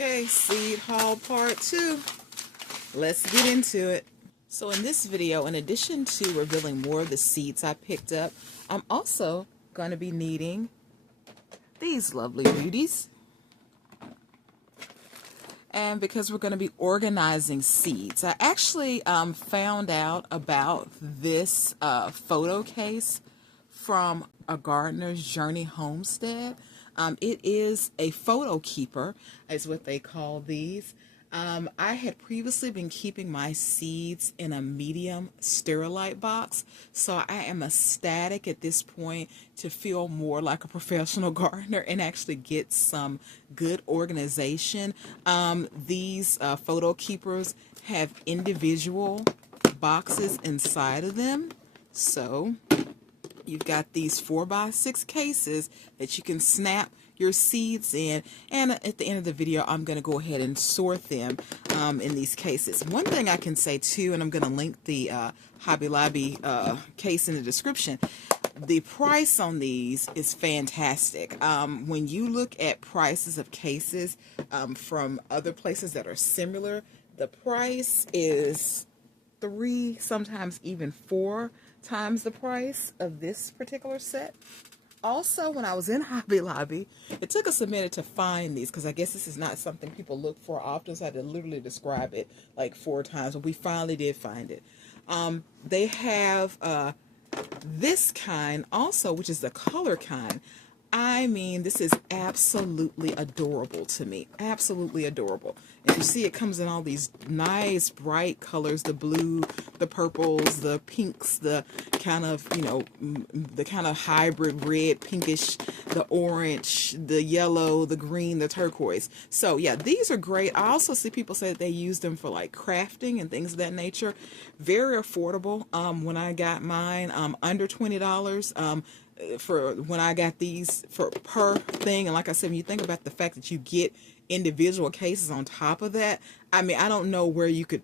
Okay, seed haul part 2. Let's get into it. So in this video, in addition to revealing more of the seeds I picked up, I'm also going to be needing these lovely beauties. And because we're going to be organizing seeds, I actually found out about this photo case from a Gardener's Journey homestead. It is a photo keeper, is what they call these. I had previously been keeping my seeds in a medium sterilite box, so I am ecstatic at this point to feel more like a professional gardener and actually get some good organization. These photo keepers have individual boxes inside of them, so you've got these 4x6 cases that you can snap your seeds in, and at the end of the video I'm going to go ahead and sort them in these cases. One thing I can say too, and I'm going to link the Hobby Lobby case in the description, the price on these is fantastic. When you look at prices of cases from other places that are similar, the price is 3, sometimes even 4 times the price of this particular set. Also, when I was in Hobby Lobby, it took us a minute to find these because I guess this is not something people look for often, so I had to literally describe it like 4 times, but we finally did find it. They have this kind also, which is the color kind. I mean, this is absolutely adorable to me. Absolutely adorable. And you see it comes in all these nice bright colors, the blue, the purples, the pinks, the kind of, you know, the kind of hybrid red, pinkish, the orange, the yellow, the green, the turquoise. So yeah, these are great. I also see people say that they use them for like crafting and things of that nature. Very affordable. When I got mine, under $20. For when I got these for per thing, and like I said, when you think about the fact that you get individual cases on top of that, I mean, I don't know where it could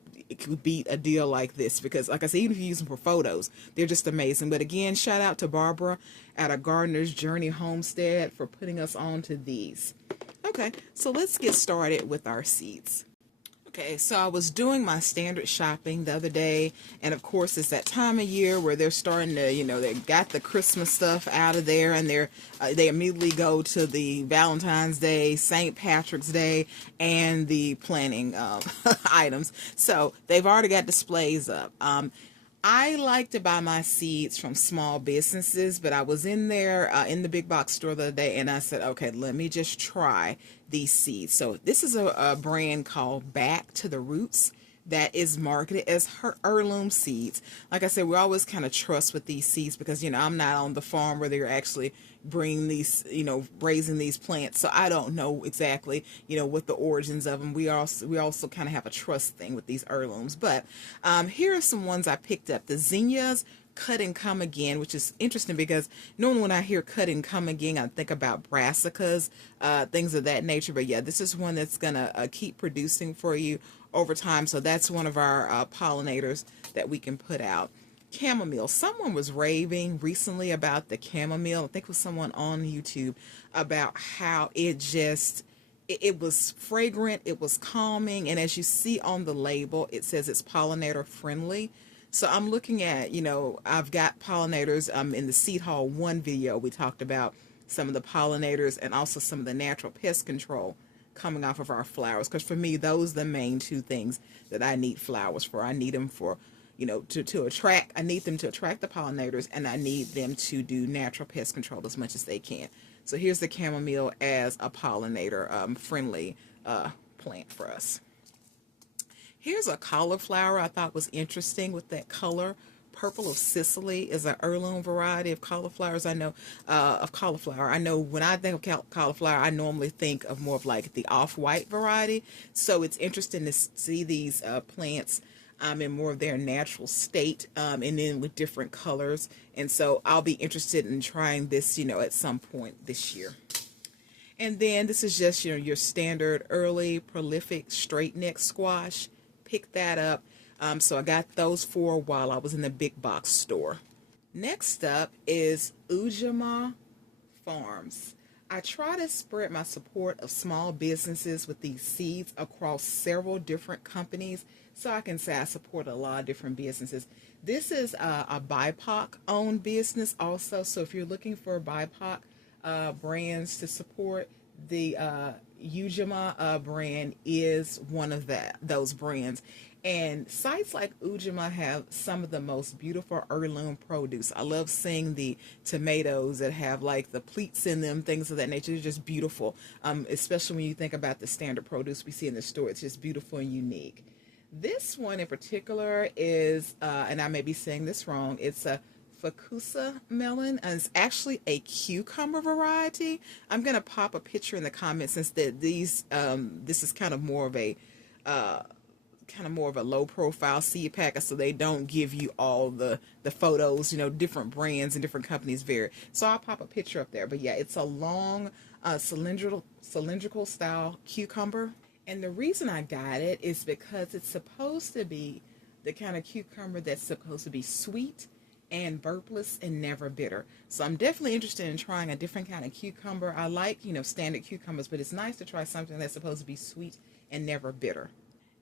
beat a deal like this, because like I said, even if you use them for photos, they're just amazing. But again, shout out to Barbara at a Gardener's Journey homestead for putting us on to these. Okay, so let's get started with our seeds. Okay, so I was doing my standard shopping the other day, and of course it's that time of year where they're starting to, you know, they got the Christmas stuff out of there, and they immediately go to the Valentine's Day, St. Patrick's Day, and the planting items. So they've already got displays up. I like to buy my seeds from small businesses, but I was in there in the big box store the other day, and I said, okay, let me just try these seeds. So this is a brand called Back to the Roots that is marketed as heirloom seeds. Like I said, we always kind of trust with these seeds because, you know, I'm not on the farm where they're actually bringing these, you know, raising these plants, so I don't know exactly, you know, what the origins of them. We also kind of have a trust thing with these heirlooms. But here are some ones I picked up. The zinnias cut and come again, which is interesting because normally when I hear cut and come again, I think about brassicas, things of that nature. But yeah, this is one that's gonna keep producing for you over time. So that's one of our pollinators that we can put out. Chamomile. Someone was raving recently about the chamomile. I think it was someone on YouTube about how it was fragrant, it was calming, and as you see on the label, it says it's pollinator friendly. So I'm looking at, you know, I've got pollinators in the Seed Haul 1 video. We talked about some of the pollinators and also some of the natural pest control coming off of our flowers, because for me, those are the main 2 things that I need flowers for. I need them for, you know, to attract, I need them to attract the pollinators, and I need them to do natural pest control as much as they can. So here's the chamomile as a pollinator friendly plant for us. Here's a cauliflower I thought was interesting with that color. Purple of Sicily is an heirloom variety of cauliflowers. I know I know when I think of cauliflower, I normally think of more of like the off-white variety. So it's interesting to see these plants in more of their natural state, and then with different colors. And so I'll be interested in trying this, you know, at some point this year. And then this is just, you know, your standard early prolific straight neck squash. Pick that up. So I got those 4 while I was in the big box store. Next up is Ujamaa Farms. I try to spread my support of small businesses with these seeds across several different companies, so I can say I support a lot of different businesses. This is a BIPOC owned business also, so if you're looking for BIPOC brands to support, the Ujima brand is one of those brands. And sites like Ujima have some of the most beautiful heirloom produce. I love seeing the tomatoes that have like the pleats in them, things of that nature. They're just beautiful, especially when you think about the standard produce we see in the store. It's just beautiful and unique. This one in particular is, and I may be saying this wrong, it's a Facussa melon, and it's actually a cucumber variety. I'm gonna pop a picture in the comments since this is kind of more of a low profile seed packer, so they don't give you all the photos. Different brands and different companies vary, so I'll pop a picture up there. But yeah, it's a long cylindrical style cucumber, and the reason I got it is because it's supposed to be the kind of cucumber that's supposed to be sweet and burpless and never bitter. So I'm definitely interested in trying a different kind of cucumber. I like, standard cucumbers, but it's nice to try something that's supposed to be sweet and never bitter.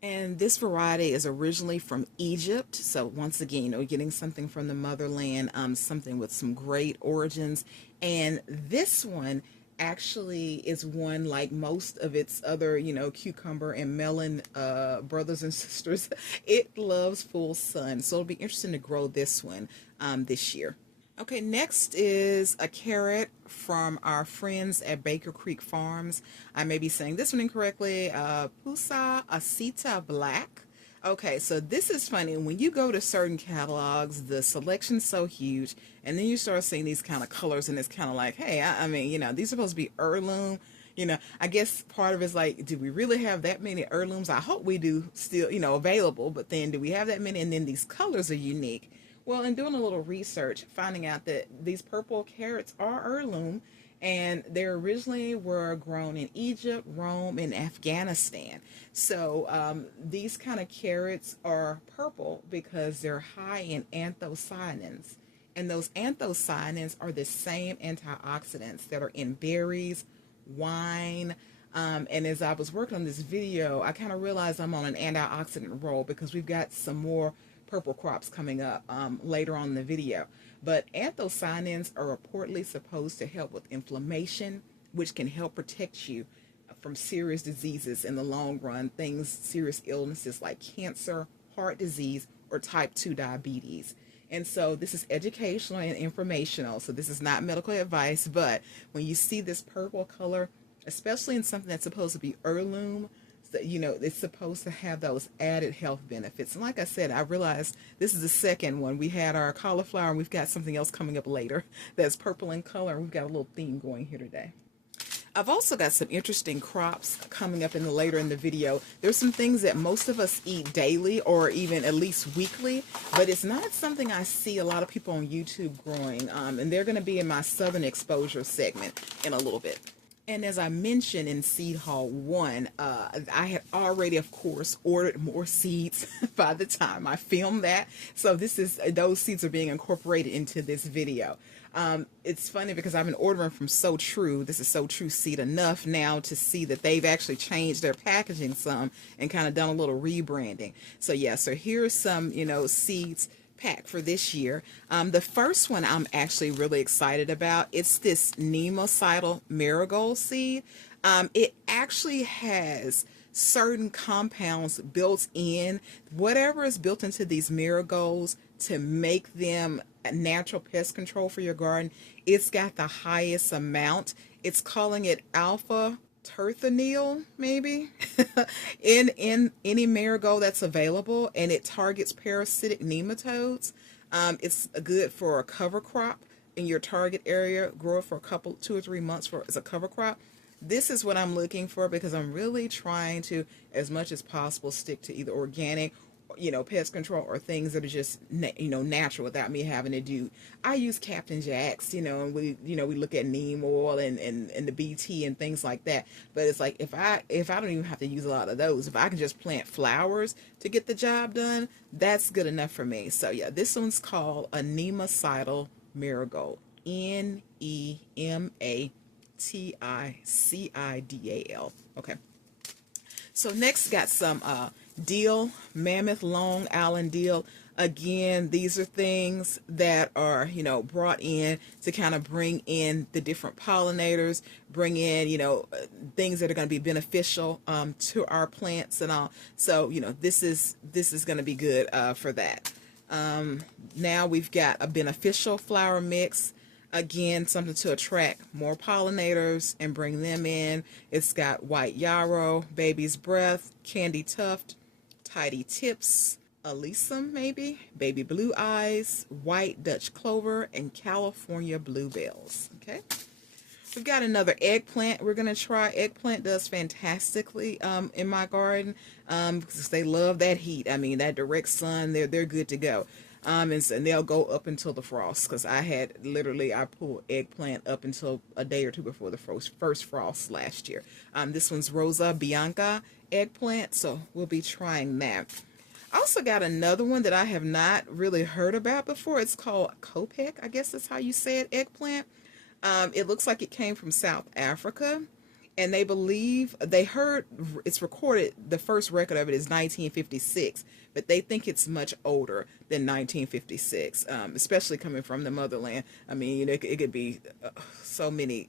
And this variety is originally from Egypt. So once again, getting something from the motherland, something with some great origins. And this one actually is one like most of its other, cucumber and melon brothers and sisters. It loves full sun. So it'll be interesting to grow this one this year. Okay, next is a carrot from our friends at Baker Creek Farms. I may be saying this one incorrectly. Pusa Aceta Black. Okay, so this is funny. When you go to certain catalogs, the selection's so huge, and then you start seeing these kind of colors, and it's kind of like, hey, I mean, these are supposed to be heirloom. I guess part of it's like, do we really have that many heirlooms? I hope we do still, available, but then do we have that many? And then these colors are unique. Well, in doing a little research, finding out that these purple carrots are heirloom, and they originally were grown in Egypt, Rome, and Afghanistan. So these kind of carrots are purple because they're high in anthocyanins. And those anthocyanins are the same antioxidants that are in berries, wine. And as I was working on this video, I kind of realized I'm on an antioxidant roll because we've got some more purple crops coming up later on in the video. But anthocyanins are reportedly supposed to help with inflammation, which can help protect you from serious diseases in the long run, serious illnesses like cancer, heart disease, or type 2 diabetes. And so this is educational and informational, so this is not medical advice, but when you see this purple color, especially in something that's supposed to be heirloom, it's supposed to have those added health benefits. And like I said, I realized this is the second one. We had our cauliflower, and we've got something else coming up later that's purple in color. We've got a little theme going here today. I've also got some interesting crops coming up later in the video. There's some things that most of us eat daily or even at least weekly, but it's not something I see a lot of people on YouTube growing. And they're going to be in my Southern Exposure segment in a little bit. And as I mentioned in Seed Haul 1, I had already, of course, ordered more seeds by the time I filmed that. So those seeds are being incorporated into this video. It's funny because I've been ordering from So True. This is So True Seed enough now to see that they've actually changed their packaging some and kind of done a little rebranding. So yeah, so here's some, seeds pack for this year. The first one I'm actually really excited about. It's this nematicidal marigold seed. It actually has certain compounds built in, whatever is built into these marigolds to make them a natural pest control for your garden. It's got the highest amount. It's calling it alpha terphenyl, maybe, in any marigold that's available, and it targets parasitic nematodes. It's good for a cover crop in your target area. Grow it for 2 or 3 months as a cover crop. This is what I'm looking for because I'm really trying to, as much as possible, stick to either organic, pest control, or things that are just, natural without me having to do. I use Captain Jack's, and we look at neem oil and the BT and things like that. But it's like, if I don't even have to use a lot of those, if I can just plant flowers to get the job done, that's good enough for me. So yeah, this one's called a nematicidal marigold, Nematicidal. nematicidal. Okay. So next got some dill, mammoth long island dill. Again, these are things that are, brought in to kind of bring in the different pollinators, bring in, things that are going to be beneficial to our plants and all. So, this is going to be good for that. Now we've got a beneficial flower mix. Again, something to attract more pollinators and bring them in. It's got white yarrow, baby's breath, candy tuft, tidy tips, alyssum maybe, baby blue eyes, white Dutch clover, and California bluebells. Okay. We've got another eggplant we're going to try. Eggplant does fantastically in my garden because they love that heat. I mean, that direct sun, they're good to go. And they'll go up until the frost because I pulled eggplant up until a day or two before the first frost last year. This one's Rosa Bianca eggplant, so we'll be trying that. I also got another one that I have not really heard about before. It's called Kopek, I guess that's how you say it, eggplant. It looks like it came from South Africa, and they heard it's recorded, the first record of it is 1956, but they think it's much older than 1956, especially coming from the motherland. I mean, it could be so many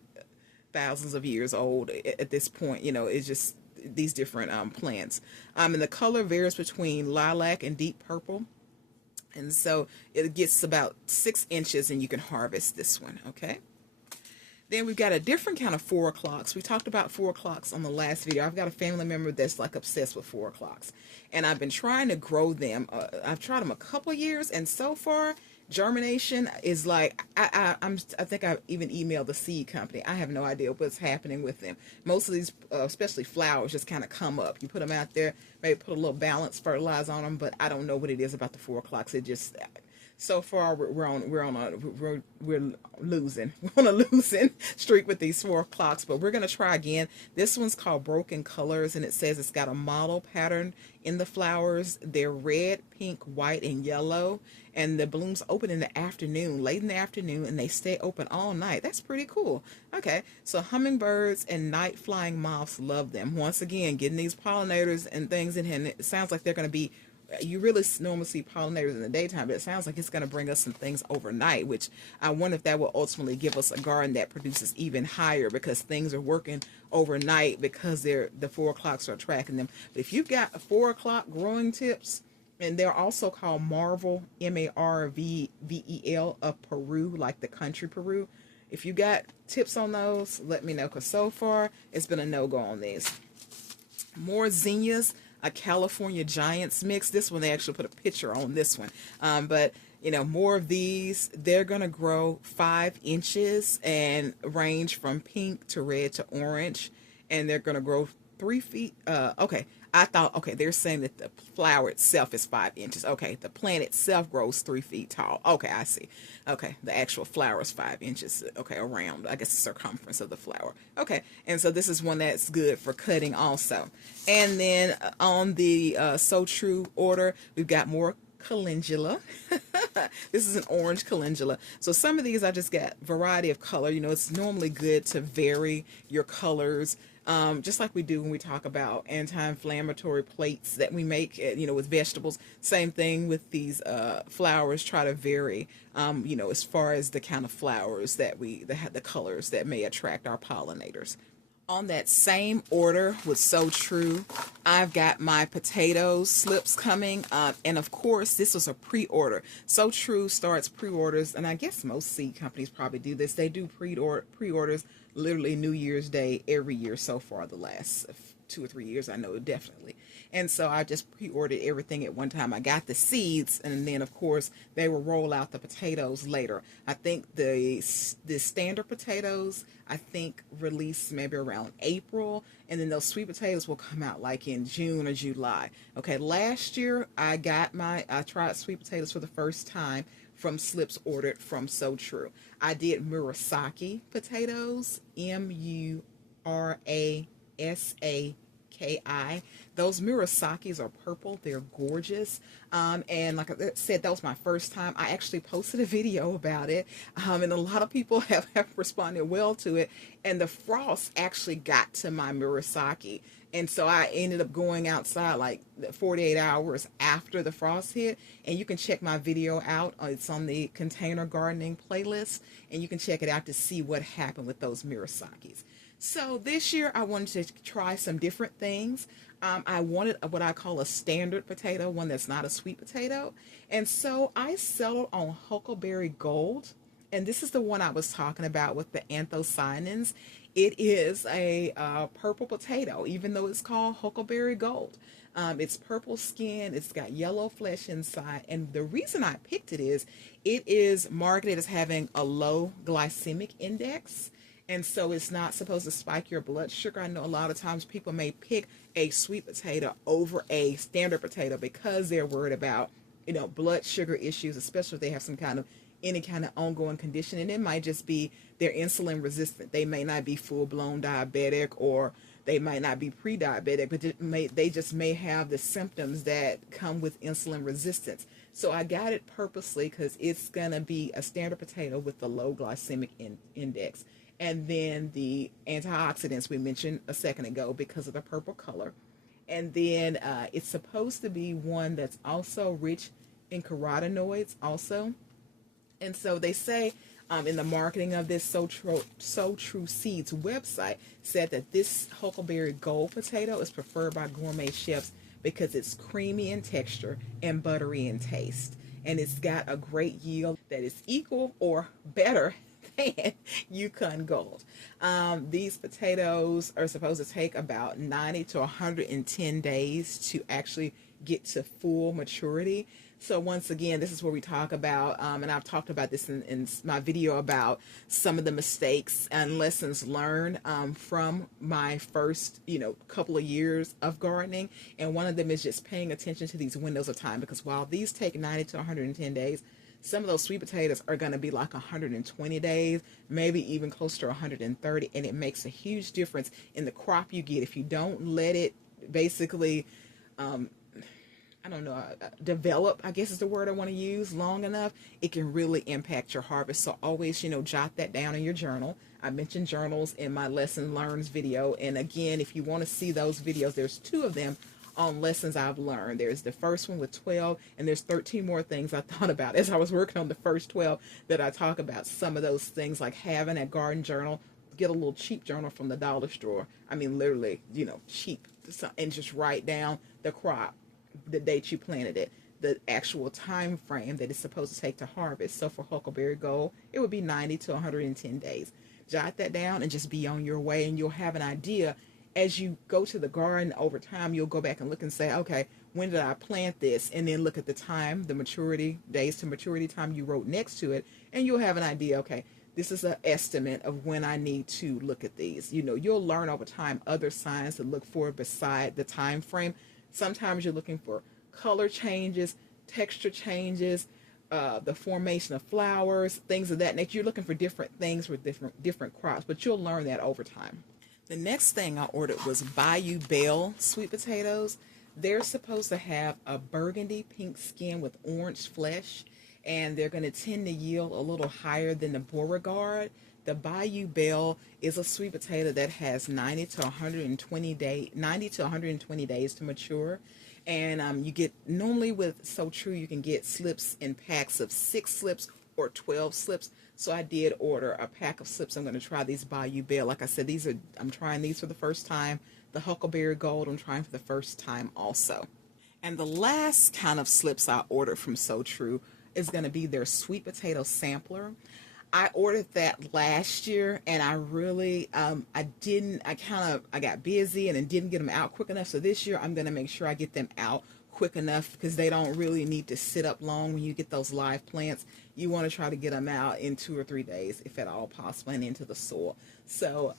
thousands of years old at this point. It's just these different plants. And the color varies between lilac and deep purple. And so it gets about 6 inches and you can harvest this one, okay? Then we've got a different kind of 4 o'clocks. We talked about 4 o'clocks on the last video. I've got a family member that's like obsessed with 4 o'clocks. And I've been trying to grow them. I've tried them a couple years, and so far germination is like, I think I even emailed the seed company. I have no idea what's happening with them. Most of these, especially flowers, just kind of come up. You put them out there, maybe put a little balanced fertilizer on them, but I don't know what it is about the 4 o'clocks. It just, so far we're losing. We're on a losing streak with these 4 o'clocks, but we're gonna try again. This one's called Broken Colors, and it says it's got a model pattern in the flowers. They're red, pink, white, and yellow, and the blooms open in the afternoon, late in the afternoon, and they stay open all night. That's pretty cool. Okay, so hummingbirds and night flying moths love them. Once again, getting these pollinators and things in here, and it sounds like they're going to be, you really normally see pollinators in the daytime, but it sounds like it's going to bring us some things overnight, which I wonder if that will ultimately give us a garden that produces even higher, because things are working overnight because the 4 o'clocks are tracking them. But if you've got a 4 o'clock growing tips, and they're also called Marvel, Marvel of Peru, like the country Peru. If you got tips on those, let me know, because so far it's been a no-go on these. More zinnias, a California Giants mix. This one, they actually put a picture on this one. But, more of these, they're going to grow 5 inches and range from pink to red to orange. And they're going to grow 3 feet. They're saying that the flower itself is 5 inches. Okay, the plant itself grows 3 feet tall. Okay, I see. Okay, the actual flower is 5 inches. Okay, around, I guess, the circumference of the flower. Okay, and so this is one that's good for cutting also. And then on the So True order, we've got more calendula. This is an orange calendula. So some of these I just got variety of color. It's normally good to vary your colors. Just like we do when we talk about anti-inflammatory plates that we make, with vegetables. Same thing with these flowers. Try to vary, as far as the kind of flowers that the colors that may attract our pollinators. On that same order with So True, I've got my potato slips coming, and of course this was a pre-order. So True starts pre-orders, and I guess most seed companies probably do this. They do pre-orders literally New Year's Day every year so far, the last 2 or 3 years, I know definitely. And so I just pre-ordered everything at one time. I got the seeds, and then of course they will roll out the potatoes later. I think the standard potatoes, I think, release maybe around April, and then those sweet potatoes will come out like in June or July. Okay, last year I tried sweet potatoes for the first time from slips ordered from So True. I did Murasaki potatoes, Murasaki Ki. Those Murasakis are purple. They're gorgeous. And like I said, that was my first time. I actually posted a video about it. And a lot of people have responded well to it. And the frost actually got to my Murasaki. And so I ended up going outside like 48 hours after the frost hit. And you can check my video out. It's on the container gardening playlist. And you can check it out to see what happened with those Murasakis. So this year I wanted to try some different things. I wanted what I call a standard potato, one that's not a sweet potato. And so I settled on Huckleberry Gold. And this is the one I was talking about with the anthocyanins. It is a purple potato, even though it's called Huckleberry Gold. It's purple skin, it's got yellow flesh inside, and the reason I picked it is marketed as having a low glycemic index, and so it's not supposed to spike your blood sugar. I know a lot of times people may pick a sweet potato over a standard potato because they're worried about, blood sugar issues, especially if they have any kind of ongoing condition, and it might just be they're insulin resistant. They may not be full-blown diabetic, or they might not be pre-diabetic, but they just may have the symptoms that come with insulin resistance. So I got it purposely because it's going to be a standard potato with the low glycemic index. And then the antioxidants we mentioned a second ago because of the purple color. And then it's supposed to be one that's also rich in carotenoids also. And so they say in the marketing of this So True Seeds website said that this Huckleberry Gold potato is preferred by gourmet chefs because it's creamy in texture and buttery in taste. And it's got a great yield that is equal or better than Yukon Gold. These potatoes are supposed to take about 90 to 110 days to actually get to full maturity. So once again, this is where we talk about, and I've talked about this in my video about some of the mistakes and lessons learned from my first, couple of years of gardening. And one of them is just paying attention to these windows of time, because while these take 90 to 110 days, some of those sweet potatoes are going to be like 120 days, maybe even close to 130. And it makes a huge difference in the crop you get. If you don't let it basically, develop, I guess is the word I want to use, long enough, it can really impact your harvest. So always, jot that down in your journal. I mentioned journals in my lesson learns video. And again, if you want to see those videos, there's 2 of them on lessons I've learned. There's the first one with 12, and there's 13 more things I thought about as I was working on the first 12 that I talk about. Some of those things, like having a garden journal, get a little cheap journal from the dollar store. I mean, literally, cheap, and just write down the crop, the date you planted it, the actual time frame that it's supposed to take to harvest. So for Huckleberry Gold, it would be 90 to 110 days. Jot that down and just be on your way, and you'll have an idea. As you go to the garden over time, you'll go back and look and say, okay, when did I plant this? And then look at the time, the maturity, days to maturity time you wrote next to it, and you'll have an idea, okay, this is an estimate of when I need to look at these. You'll learn over time other signs to look for beside the time frame. Sometimes you're looking for color changes, texture changes, the formation of flowers, things of that nature. You're looking for different things with different crops, but you'll learn that over time. The next thing I ordered was Bayou Belle sweet potatoes. They're supposed to have a burgundy pink skin with orange flesh, and they're going to tend to yield a little higher than the Beauregard. The Bayou Belle is a sweet potato that has 90 to 120 days to mature. And you get, normally with So True, you can get slips in packs of 6 slips or 12 slips. So I did order a pack of slips. I'm going to try these Bayou Belle. Like I said, I'm trying these for the first time. The Huckleberry Gold, I'm trying for the first time also. And the last kind of slips I ordered from So True is going to be their sweet potato sampler. I ordered that last year, and I really, I got busy and then didn't get them out quick enough. So this year I'm going to make sure I get them out quick enough, because they don't really need to sit up long when you get those live plants. You want to try to get them out in 2 or 3 days, if at all possible, and into the soil. So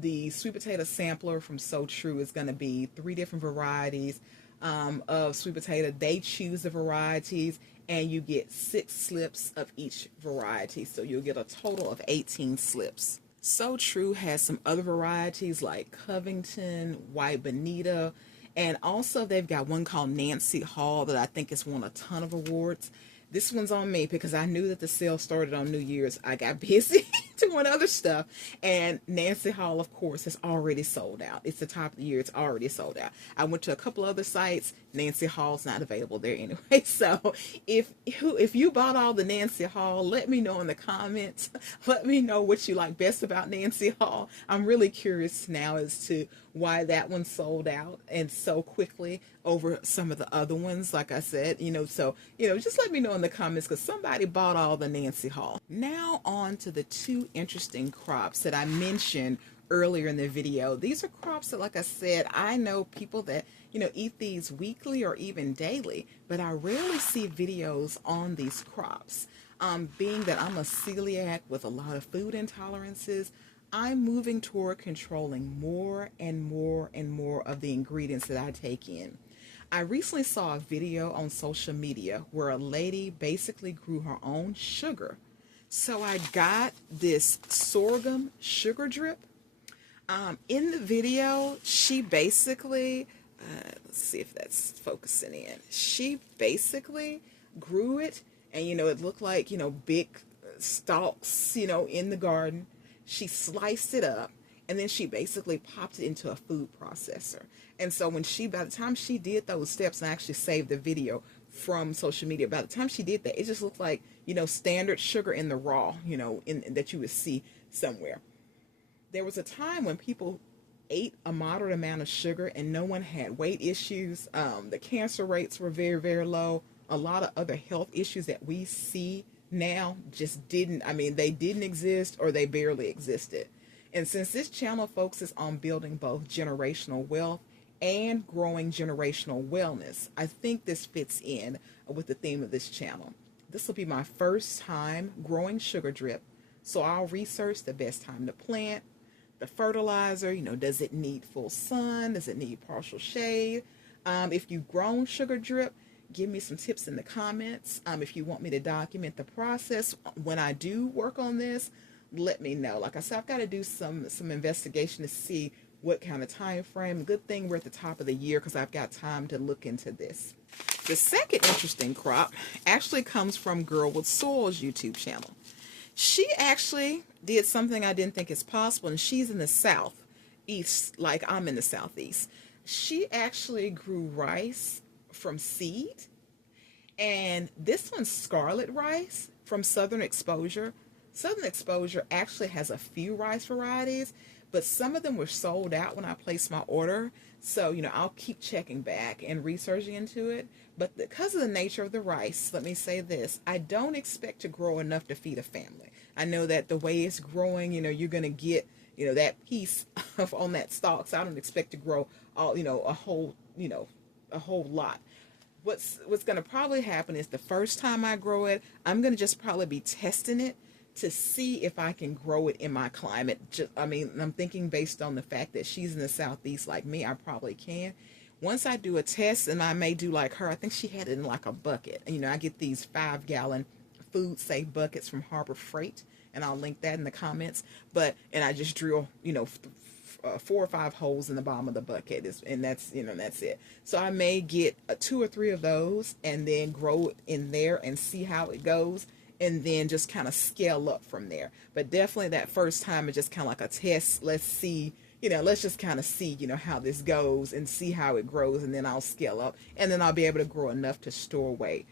the sweet potato sampler from So True is going to be 3 different varieties of sweet potato. They choose the varieties, and you get 6 slips of each variety. So you'll get a total of 18 slips. So True has some other varieties like Covington, White Bonita, and also they've got one called Nancy Hall that I think has won a ton of awards. This one's on me because I knew that the sale started on New Year's. I got busy doing other stuff, and Nancy Hall, of course, has already sold out. It's the top of the year. It's already sold out. I went to a couple other sites. Nancy Hall's not available there anyway. So if you bought all the Nancy Hall, let me know in the comments. Let me know what you like best about Nancy Hall. I'm really curious now as to why that one sold out and so quickly over some of the other ones. Like I said, so just let me know in the comments because somebody bought all the Nancy Hall. Now on to the two interesting crops that I mentioned earlier in the video. These are crops that, like I said, I know people that eat these weekly or even daily, but I rarely see videos on these crops. Being that I'm a celiac with a lot of food intolerances, I'm moving toward controlling more and more and more of the ingredients that I take in. I recently saw a video on social media where a lady basically grew her own sugar. So I got this sorghum sugar drip. In the video, she basically, let's see if that's focusing in. She basically grew it, and it looked like, big stalks, in the garden. She sliced it up, and then she basically popped it into a food processor. And so by the time she did those steps, and I actually saved the video from social media, by the time she did that, it just looked like, standard sugar in the raw, that you would see somewhere. There was a time when people ate a moderate amount of sugar and no one had weight issues. The cancer rates were very, very low. A lot of other health issues that we see now just didn't exist, or they barely existed. And since this channel focuses on building both generational wealth and growing generational wellness, I think this fits in with the theme of this channel. This will be my first time growing sugar drip, so I'll research the best time to plant, the fertilizer, does it need full sun? Does it need partial shade? If you've grown sugar drip, give me some tips in the comments. If you want me to document the process when I do work on this, let me know. Like I said, I've got to do some investigation to see what kind of time frame. Good thing we're at the top of the year because I've got time to look into this. The second interesting crop actually comes from Girl with Soil's YouTube channel. She actually did something I didn't think is possible, and she's in the southeast, like I'm in the southeast. She actually grew rice from seed, and this one's scarlet rice from Southern Exposure. Southern Exposure actually has a few rice varieties, but some of them were sold out when I placed my order. So, I'll keep checking back and researching into it. But because of the nature of the rice, let me say this, I don't expect to grow enough to feed a family. I know that the way it's growing, you're going to get, that piece of on that stalk. So I don't expect to grow all, a whole lot. What's going to probably happen is the first time I grow it, I'm going to just probably be testing it to see if I can grow it in my climate. I'm thinking based on the fact that she's in the southeast like me, I probably can. Once I do a test, and I may do like her, I think she had it in like a bucket. I get these 5-gallon food safe buckets from Harbor Freight, and I'll link that in the comments. And I just drill, 4 or 5 holes in the bottom of the bucket, and that's it. So I may get 2 or 3 of those and then grow it in there and see how it goes, and then just kind of scale up from there. But definitely that first time is just kind of like a test. Let's see, let's just kind of see, how this goes and see how it grows, and then I'll scale up, and then I'll be able to grow enough to store away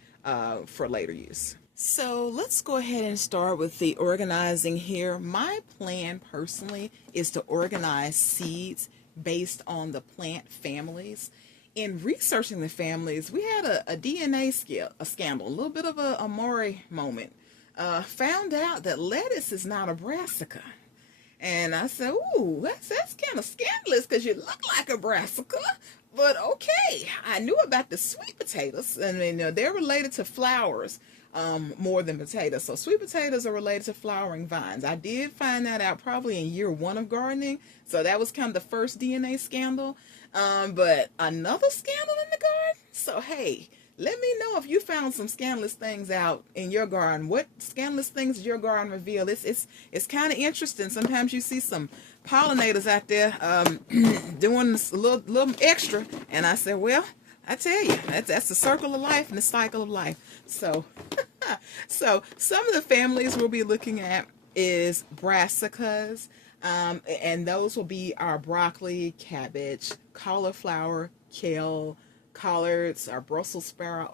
for later use. So let's go ahead and start with the organizing here. My plan personally is to organize seeds based on the plant families. In researching the families, we had a DNA scandal, a little bit of a Maury moment. Found out that lettuce is not a brassica. And I said, ooh, that's kind of scandalous because you look like a brassica. But okay, I knew about the sweet potatoes, and they're related to flowers more than potatoes. So sweet potatoes are related to flowering vines. I did find that out probably in year 1 of gardening. So that was kind of the first DNA scandal. But another scandal in the garden. So hey, Let me know if you found some scandalous things out in your garden. What scandalous things did your garden reveal? It's kind of interesting. Sometimes you see some pollinators out there doing a little extra, and I said, well, I tell you, that's the circle of life and the cycle of life. So, so some of the families we'll be looking at is brassicas, and those will be our broccoli, cabbage, cauliflower, kale, collards, our Brussels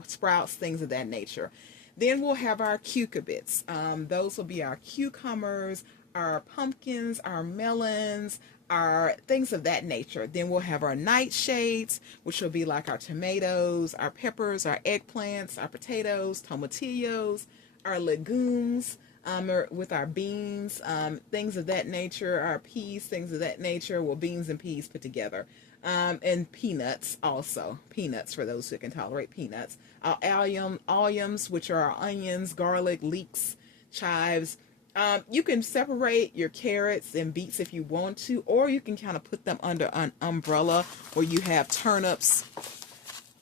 sprouts, things of that nature. Then we'll have our cucurbits. Those will be our cucumbers, our pumpkins, our melons, our things of that nature. Then we'll have our nightshades, which will be like our tomatoes, our peppers, our eggplants, our potatoes, tomatillos, our legumes, with our beans, things of that nature, our peas, things of that nature. Well, beans and peas put together. And peanuts also. Peanuts for those who can tolerate peanuts. Our alliums, which are our onions, garlic, leeks, chives. You can separate your carrots and beets if you want to, or you can kind of put them under an umbrella where you have turnips,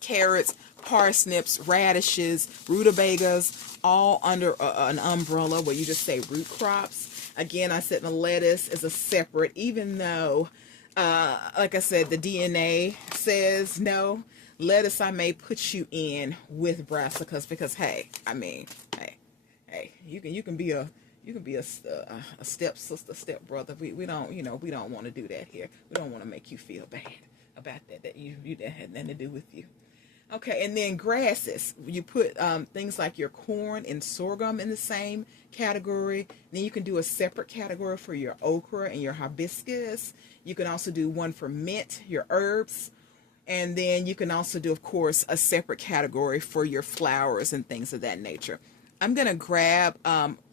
carrots, parsnips, radishes, rutabagas, all under an umbrella where you just say root crops. Again, I said the lettuce is a separate, even though, like I said, the DNA says no. Lettuce I may put you in with brassicas because, hey, I mean, hey, you can be a stepsister, stepbrother. We don't, we don't want to do that here. We don't want to make you feel bad about that that had nothing to do with you. Okay, and then grasses. You put things like your corn and sorghum in the same category. Then you can do a separate category for your okra and your hibiscus. You can also do one for mint, your herbs. And then you can also do, of course, a separate category for your flowers and things of that nature. I'm going to grab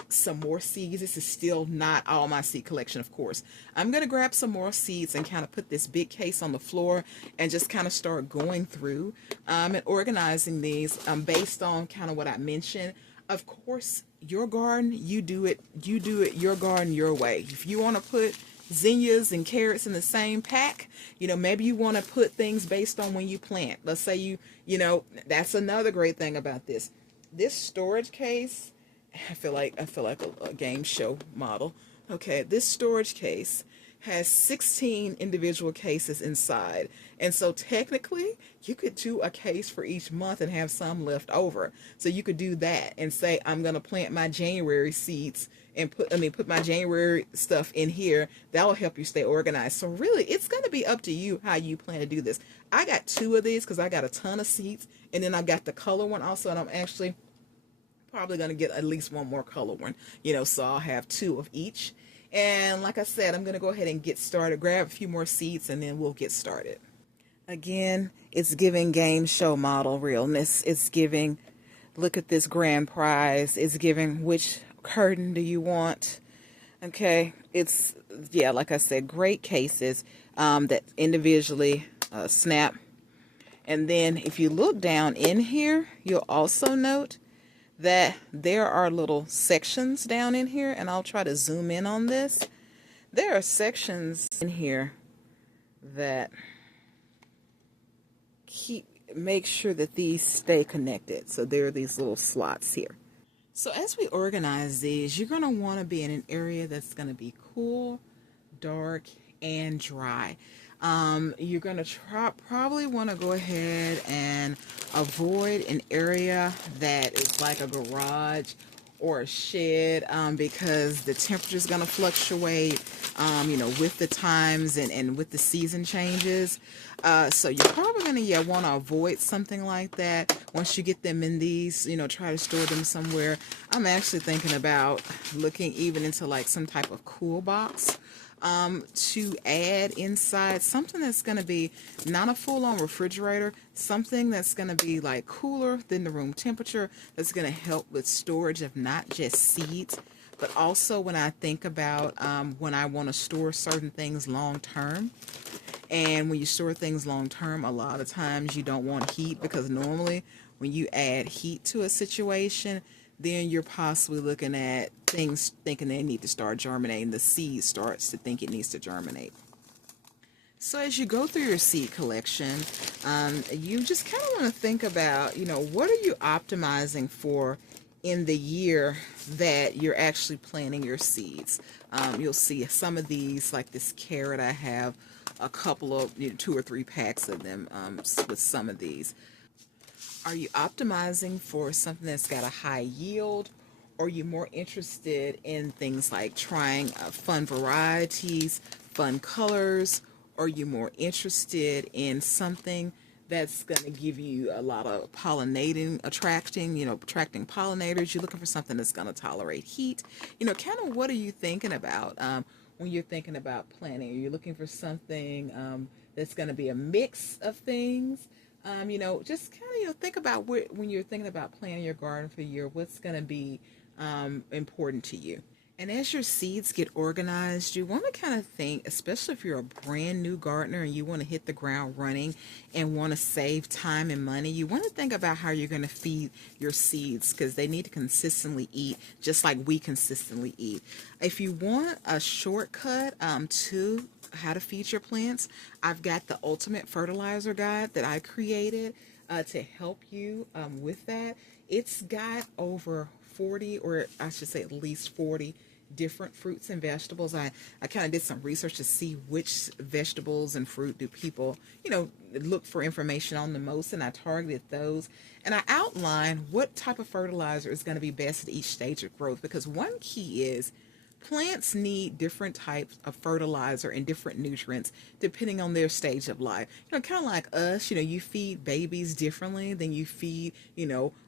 some more seeds. This is still not all my seed collection, of course. I'm going to grab some more seeds and kind of put this big case on the floor and just kind of start going through and organizing these based on kind of what I mentioned. Of course, your garden, you do it your garden your way. If you want to put zinnias and carrots in the same pack, maybe you want to put things based on when you plant. Let's say you that's another great thing about this. This storage case, I feel like a game show model. Okay, this storage case has 16 individual cases inside. And so technically, you could do a case for each month and have some left over. So you could do that and say, I'm going to plant my January seeds and put my January stuff in here. That will help you stay organized. So really, it's going to be up to you how you plan to do this. I got 2 of these because I got a ton of seeds. And then I got the color one also, and I'm actually probably going to get at least one more color one, so I'll have 2 of each. And like I said, I'm going to go ahead and get started, grab a few more seeds, and then we'll get started. Again, it's giving game show model realness. It's giving, look at this grand prize. It's giving, which curtain do you want? Okay, it's, yeah, like I said, great cases that individually snap. And then if you look down in here, you'll also note that there are little sections down in here, and I'll try to zoom in on this. There are sections in here that make sure that these stay connected. So there are these little slots here. So as we organize these, you're going to want to be in an area that's going to be cool, dark, and dry. You're going to probably want to go ahead and avoid an area that is like a garage or a shed because the temperature is going to fluctuate, with the times and with the season changes. So you're probably going to want to avoid something like that. Once you get them in these, try to store them somewhere. I'm actually thinking about looking even into like some type of cool box to add inside, something that's going to be not a full-on refrigerator, something that's going to be like cooler than the room temperature, that's going to help with storage of not just seeds, but also when I think about when I want to store certain things long term. And when you store things long term, a lot of times you don't want heat, because normally when you add heat to a situation, then you're possibly looking at things thinking they need to start germinating. The seed starts to think it needs to germinate. So as you go through your seed collection, you just kind of want to think about, what are you optimizing for in the year that you're actually planting your seeds. You'll see some of these, like this carrot, I have a couple of, 2 or 3 packs of them with some of these. Are you optimizing for something that's got a high yield? Or are you more interested in things like trying fun varieties, fun colors? Or are you more interested in something that's going to give you a lot of attracting pollinators? You're looking for something that's going to tolerate heat. Kind of what are you thinking about when you're thinking about planting? Are you looking for something that's going to be a mix of things? Just kind of, think about when you're thinking about planting your garden for the year, what's going to be important to you. And as your seeds get organized, you want to kind of think, especially if you're a brand new gardener and you want to hit the ground running and want to save time and money, you want to think about how you're going to feed your seeds, because they need to consistently eat just like we consistently eat. If you want a shortcut to how to feed your plants, I've got the ultimate fertilizer guide that I created to help you with that. It's got over 40, or I should say at least 40 different fruits and vegetables. I kind of did some research to see which vegetables and fruit do people, look for information on the most, and I targeted those. And I outlined what type of fertilizer is going to be best at each stage of growth, because one key is plants need different types of fertilizer and different nutrients depending on their stage of life. Kind of like us, you feed babies differently than you feed,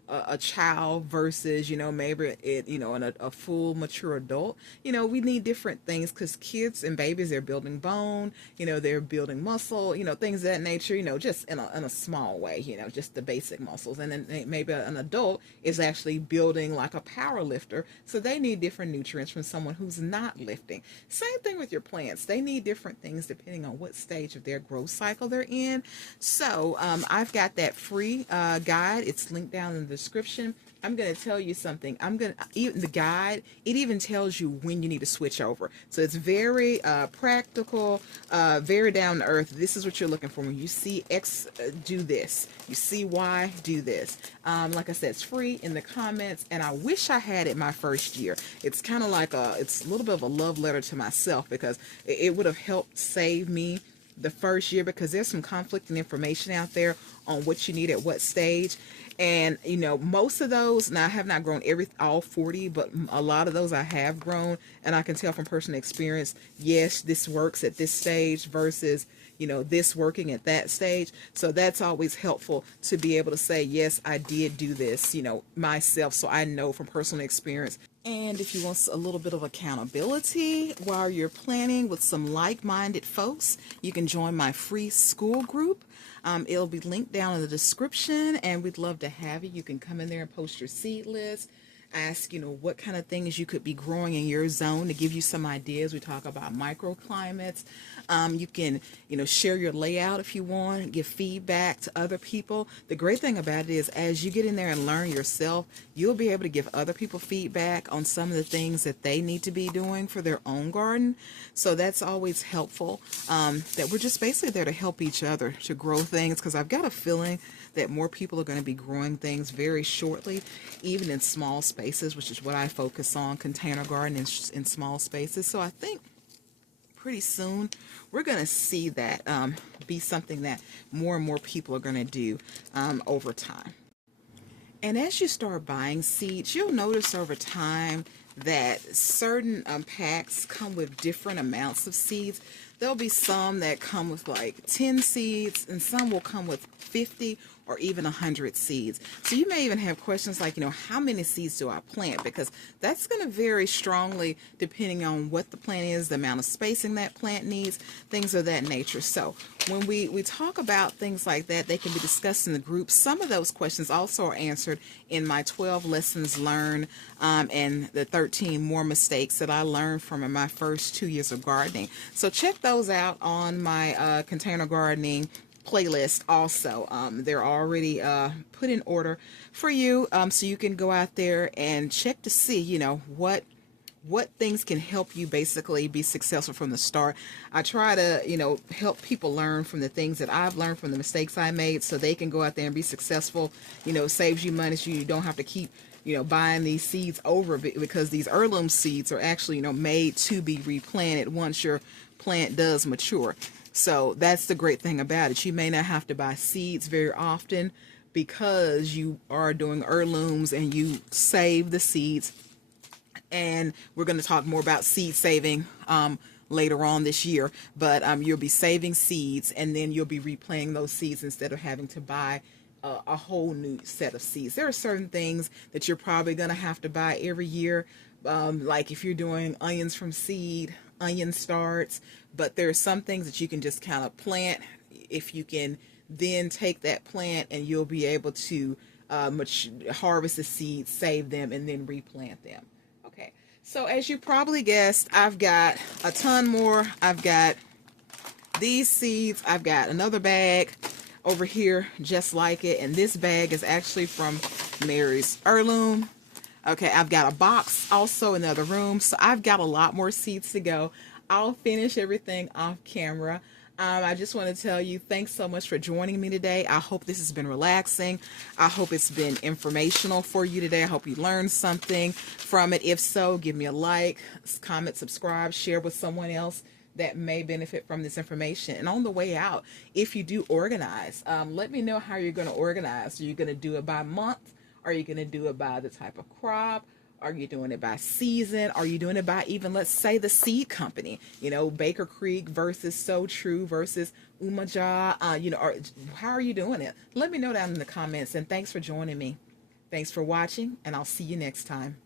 a child versus, maybe a full mature adult. We need different things, because kids and babies, they're building bone, they're building muscle, things of that nature, just in a small way, just the basic muscles. And then maybe an adult is actually building like a power lifter, so they need different nutrients from someone who's not lifting. Same thing with your plants. They need different things depending on what stage of their growth cycle they're in. So I've got that free guide. It's linked down in the description. I'm going to tell you something. Even the guide, it even tells you when you need to switch over. So it's very practical, very down to earth. This is what you're looking for. When you see X, do this. You see Y, do this. Like I said, it's free in the comments, and I wish I had it my first year. It's kind of like it's a little bit of a love letter to myself, because it would have helped save me the first year, because there's some conflicting information out there on what you need at what stage. And most of those, now I have not grown all 40, but a lot of those I have grown, and I can tell from personal experience, yes, this works at this stage versus this working at that stage. So that's always helpful to be able to say, yes, I did do this myself, so I know from personal experience. And if you want a little bit of accountability while you're planning with some like-minded folks, you can join my free Skool group. It'll be linked down in the description, and we'd love to have you. You can come in there and post your seed list. Ask, what kind of things you could be growing in your zone to give you some ideas. We talk about microclimates. You can, share your layout if you want, give feedback to other people. The great thing about it is, as you get in there and learn yourself, you'll be able to give other people feedback on some of the things that they need to be doing for their own garden. So that's always helpful, that we're just basically there to help each other to grow things, because I've got a feeling that more people are going to be growing things very shortly, even in small spaces, which is what I focus on, container gardening in small spaces. So I think pretty soon we're going to see that be something that more and more people are going to do over time. And as you start buying seeds, you'll notice over time that certain packs come with different amounts of seeds. There'll be some that come with like 10 seeds, and some will come with 50 or even 100 seeds. So you may even have questions like, how many seeds do I plant? Because that's going to vary strongly depending on what the plant is, the amount of spacing that plant needs, things of that nature. So when we talk about things like that, they can be discussed in the group. Some of those questions also are answered in my 12 lessons learned and the 13 more mistakes that I learned from in my first 2 years of gardening. So check those out on my container gardening playlist also. They're already put in order for you, so you can go out there and check to see, what what things can help you basically be successful from the start. I try to, help people learn from the things that I've learned from the mistakes I made so they can go out there and be successful. Saves you money so you don't have to keep, buying these seeds over, because these heirloom seeds are actually, made to be replanted once your plant does mature. So that's the great thing about it. You may not have to buy seeds very often because you are doing heirlooms and you save the seeds. And we're going to talk more about seed saving later on this year. But you'll be saving seeds, and then you'll be replanting those seeds instead of having to buy a whole new set of seeds. There are certain things that you're probably going to have to buy every year, like if you're doing onions from seed, onion starts. But there are some things that you can just kind of plant. If you can then take that plant, and you'll be able to harvest the seeds, save them, and then replant them. Okay, so as you probably guessed, I've got a ton more. I've got these seeds. I've got another bag over here just like it, and this bag is actually from Mary's heirloom. Okay, I've got a box also in the other room, so I've got a lot more seeds to go. I'll finish everything off camera. I just want to tell you, thanks so much for joining me today. I hope this has been relaxing. I hope it's been informational for you today. I hope you learned something from it. If so, give me a like, comment, subscribe, share with someone else that may benefit from this information. And on the way out, if you do organize, let me know how you're going to organize. Are you going to do it by month? Are you going to do it by the type of crop? Are you doing it by season? Are you doing it by even, let's say, the seed company? Baker Creek versus So True versus Umaja. Or how are you doing it? Let me know down in the comments. And thanks for joining me. Thanks for watching, and I'll see you next time.